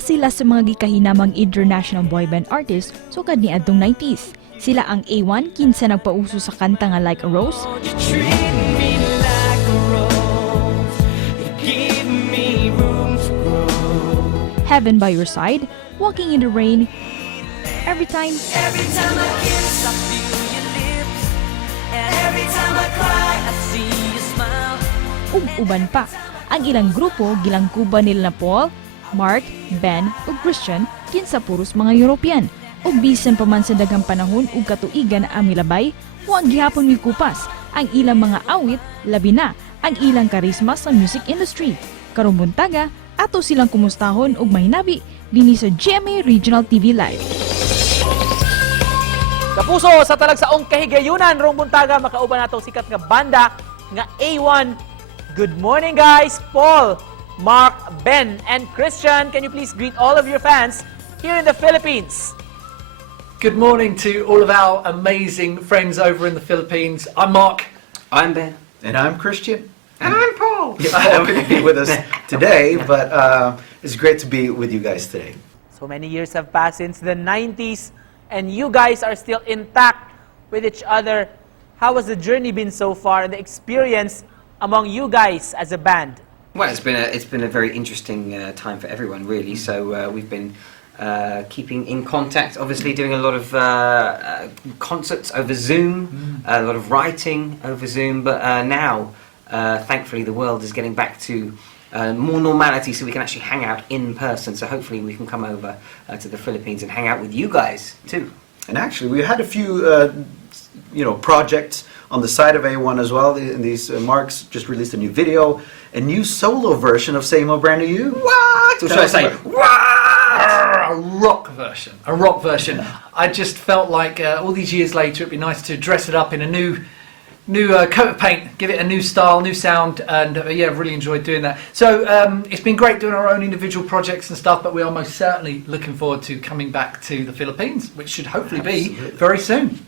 sila sa mga gikahinamang international boyband artist sukad ni adtong 90s. Sila ang A1 kinsa nagpauso sa kanta nga Like a Rose. Heaven by Your Side, Walking in the Rain, Every Time I kiss, I feel your lips, and every time I cry, I see you smile. Ug uban pa, ang ilang grupo gilangkuban nila na Paul, Mark, Ben ug Christian kinsa puros mga European. Ug bisan pa man sa daghang panahon ug katuigan ang milabay, wa gihapon mikupas ang ilang mga awit, labi na ang ilang karisma sa music industry. Karong buntaga, ato silang kumustahon ug mahinabi dinhi sa GMA Regional TV Live. Kapuso, sa talagsaong kahigayunan rong buntaga makauban natong sikat nga banda nga A1. Good morning guys, Paul, Mark, Ben, and Christian. Can you please greet all of your fans here in the Philippines? Good morning to all of our amazing friends over in the Philippines. I'm Mark. I'm Ben. And I'm Christian. And I'm Paul. Paul couldn't be with us today, but it's great to be with you guys today. So many years have passed since the 90s, and you guys are still intact with each other. How has the journey been so far, and the experience among you guys as a band? Well, it's been a very interesting time for everyone, really. So we've been keeping in contact, obviously doing a lot of concerts over Zoom, a lot of writing over Zoom, but now, thankfully, the world is getting back to more normality, so we can actually hang out in person. So hopefully we can come over to the Philippines and hang out with you guys too. And actually, we had a few, projects on the side of A1 as well. And these Mark's just released a new video, a new solo version of Same Old Brand New You. What? Or should I say, A rock version. I just felt like all these years later, it'd be nice to dress it up in a new coat of paint, give it a new style, new sound, and really enjoyed doing that. So it's been great doing our own individual projects and stuff, but we are most certainly looking forward to coming back to the Philippines, which should hopefully be very soon.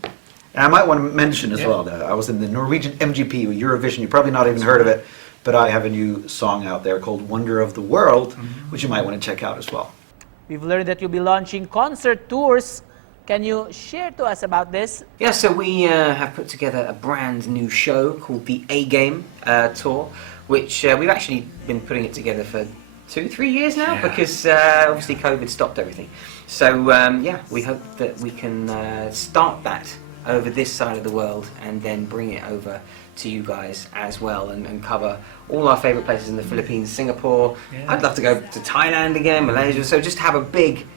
And I might want to mention as well that I was in the Norwegian MGP with Eurovision. You probably not even heard of it, but I have a new song out there called Wonder of the World, which you might want to check out as well. We've learned that you'll be launching concert tours. Can you share to us about this? Yeah, so we have put together a brand new show called the A-Game Tour, which we've actually been putting it together for 2-3 years now, because obviously COVID stopped everything. So we hope that we can start that over this side of the world and then bring it over to you guys as well, and cover all our favourite places in the Philippines, Singapore. I'd love to go to Thailand again, Malaysia, so just have a big,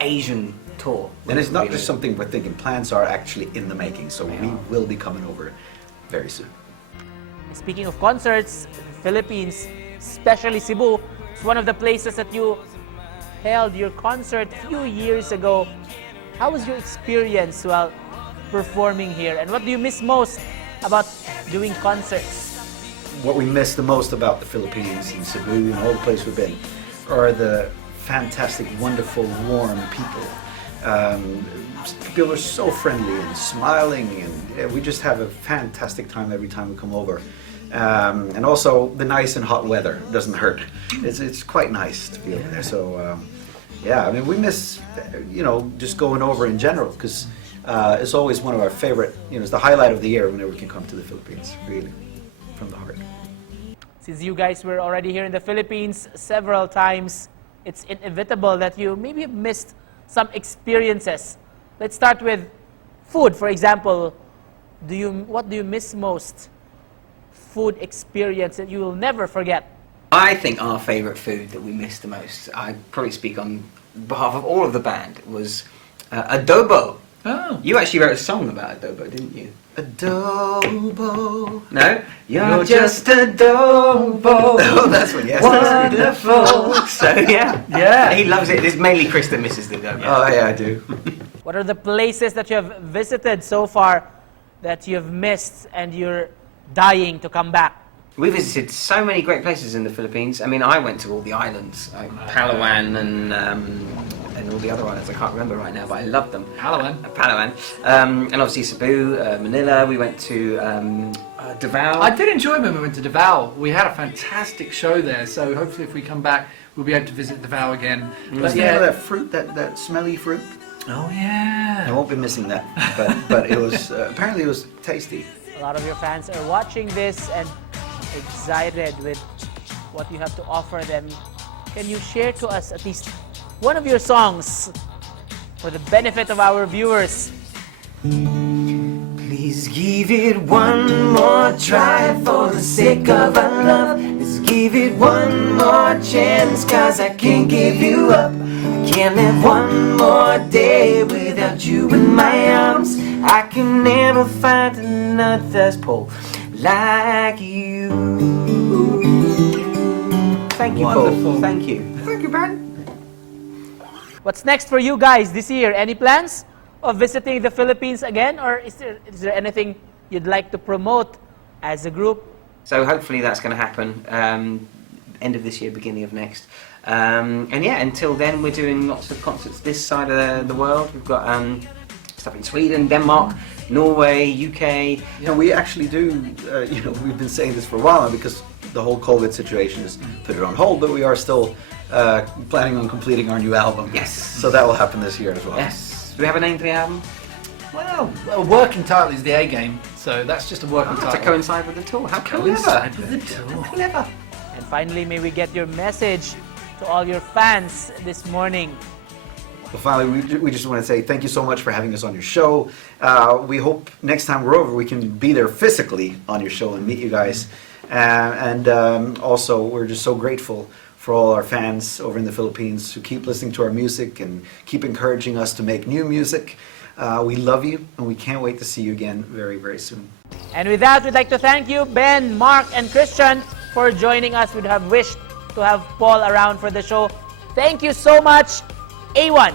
Asian tour. And it's not just something we're thinking, plans are actually in the making, so we will be coming over very soon. Speaking of concerts, Philippines, especially Cebu, is one of the places that you held your concert a few years ago. How was your experience while performing here, and what do you miss most about doing concerts? What we miss the most about the Philippines and Cebu and all the places we've been are the fantastic, wonderful, warm people. People are so friendly and smiling, and we just have a fantastic time every time we come over. And also the nice and hot weather doesn't hurt. It's quite nice to be over there. So we miss just going over in general, because it's always one of our favorite. It's the highlight of the year whenever we can come to the Philippines. Really, from the heart. Since you guys were already here in the Philippines several times, it's inevitable that you maybe have missed some experiences. Let's start with food, for example. What do you miss most? Food experience that you will never forget. I think our favourite food that we missed the most, I probably speak on behalf of all of the band, was adobo. Oh. You actually wrote a song about adobo, didn't you? Adobo. No? You're just adobo. Oh, that's what. Yes, wonderful. So yeah, he loves it. It's mainly Chris that misses the adobo. Oh yeah, I do. What are the places that you have visited so far that you have missed and you're dying to come back? We visited so many great places in the Philippines. I mean, I went to all the islands, like Palawan and all the other islands. I can't remember right now, but I loved them. Palawan. And obviously Cebu, Manila. We went to Davao. I did enjoy when we went to Davao. We had a fantastic show there, so hopefully if we come back, we'll be able to visit Davao again. What's the name of that fruit? That smelly fruit? Oh I yeah. won't be missing that. But it was apparently it was tasty. A lot of your fans are watching this and excited with what you have to offer them. Can you share to us at least one of your songs for the benefit of our viewers? Please give it one more try for the sake of our love. Let's give it one more chance, cause I can't give you up. I can't live one more day without you in my arms. I can never find another Paul like you. Thank you, Wonderful. Paul. Thank you. Thank you, Ben. What's next for you guys this year? Any plans of visiting the Philippines again, or is there anything you'd like to promote as a group? So hopefully that's going to happen end of this year, beginning of next. And yeah, until then we're doing lots of concerts this side of the world. We've got stuff in Sweden, Denmark, Norway, UK. You know, we actually do, we've been saying this for a while now because the whole COVID situation has put it on hold, but we are still planning on completing our new album. Yes. So that will happen this year as well. Yes. Do we have a name for the album? Well, a working title is the A Game, so that's just a working To title. coincide with the tour. How clever. Coincide with the tour. Clever. And finally, may we get your message to all your fans this morning? Well, finally, we just want to say thank you so much for having us on your show. We hope next time we're over, we can be there physically on your show and meet you guys. Also, we're just so grateful for all our fans over in the Philippines who keep listening to our music and keep encouraging us to make new music. We love you, and we can't wait to see you again very, very soon. And with that, we'd like to thank you, Ben, Mark, and Christian, for joining us. We'd have wished to have Paul around for the show. Thank you so much. A1.